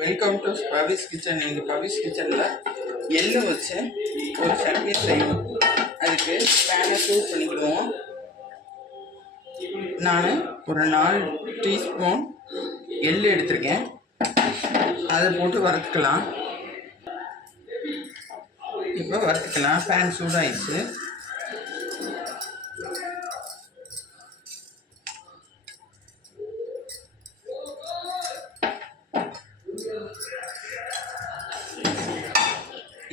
Welcome to Pavis kitchen எங்கள் பவிஸ் கிச்சனில் எள்ளு வச்சு ஒரு சட்னி செய்வோம். அதுக்கு பேனை சூட் பண்ணிக்கிடுவோம். நான் ஒரு நாலு டீஸ்பூன் எள்ளு எடுத்திருக்கேன். அதை போட்டு வறுத்துக்கலாம். இப்போ வறுத்துக்கலாம். பேன் சூடாகிடுச்சு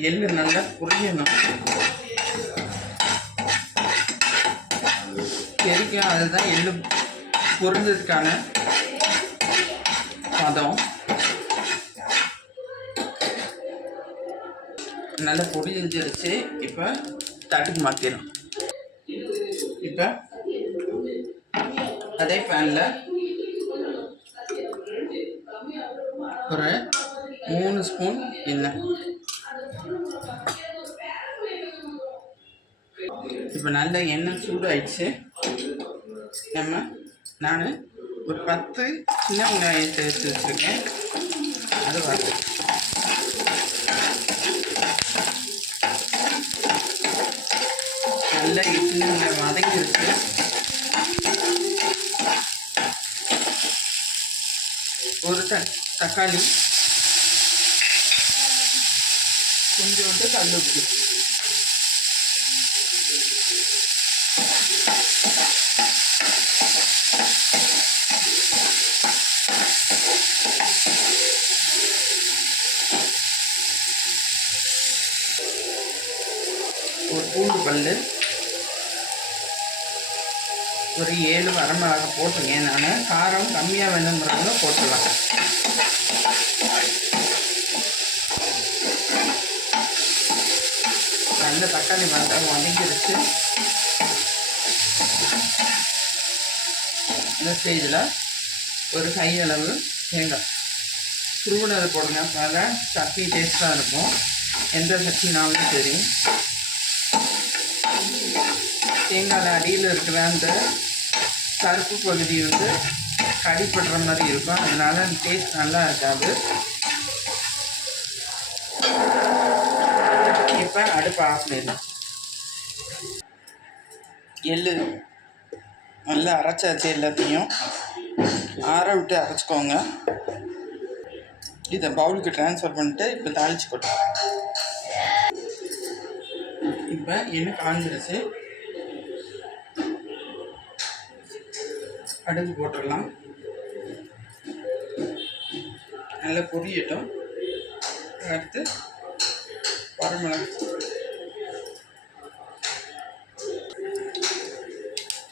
எள்ளு நல்லா புரியணும். எரிக்கும் அதுதான் எள்ளு பொரிஞ்சதுக்கான பதம். நல்லா பொரிஞ்சிருச்சு. இப்போ தட்டுக்கு மாற்றிடும் இப்போ அதே பேனில் ஒரு மூணு ஸ்பூன் எண்ணெய். இப்போ நல்ல எண்ணெய் சூடாயிடுச்சு. நம்ம நான் ஒரு பத்து சின்ன வெங்காயத்தை எடுத்து வச்சுருக்கேன். அது வர நல்லா சின்ன வெங்காயம் வதங்கிருச்சு ஒரு த தக்காளி. கொஞ்சோண்டு கல்லுப்பு. ஒரு பூண்டு பல் ஒரு ஏழு வரமிளகா போட்டுங்க நான் காரம் கம்மியாக வேணுங்கிறவங்க போட்டுடலாம். நல்ல தக்காளி வெங்காயம் வதங்கிருச்சு இந்த ஸ்டேஜில் ஒரு கை அளவு தேங்காய். துருவினதை போடுங்க. அப்போ சட்னி டேஸ்ட்டாக இருக்கும். எந்த சட்னினாலும் சரி. தேங்காயில் அடியில் இருக்கிற அந்த கருப்பு பகுதி வந்து கடிப்படுற மாதிரி இருக்கும். அதனால் டேஸ்ட் நல்லா இருக்காது. இப்போ அடுப்பு ஆஃப் பண்ணிடலாம் எள்ளு. நல்லா அரைச்சாச்சு எல்லாத்தையும் ஆற விட்டு அரைச்சிக்கோங்க. இதை பவுலுக்கு ட்ரான்ஸ்ஃபர் பண்ணிட்டு இப்போ தாளிச்சு கொட்டோம் இப்போ எண்ணெய் காஞ்சிருச்சு. அடுப்பு போட்டுடலாம். நல்லா பொரியட்டும். அடுத்து வரமிளகு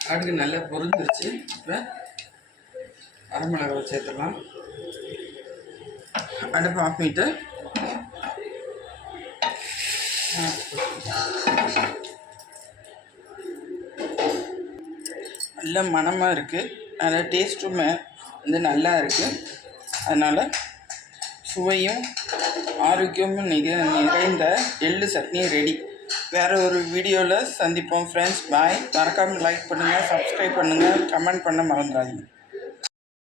அடுக்கு நல்லா பொருந்துருச்சு இப்போ அரைமிளகாய் சேர்த்துடலாம் அடுப்பு ஆஃப் பண்ணிட்டு. நல்ல மணமாக இருக்குது நல்லா டேஸ்ட்டுமே வந்து நல்லா இருக்குது அதனால் சுவையும் ஆரோக்கியமும் நிக நிறைந்த எள்ளு சட்னி ரெடி வேறு ஒரு வீடியோவில் சந்திப்போம் ஃப்ரெண்ட்ஸ் பாய் மறக்காமல் லைக் பண்ணுங்கள் சப்ஸ்கிரைப் பண்ணுங்கள் கமெண்ட் பண்ண மறந்துடாதீங்க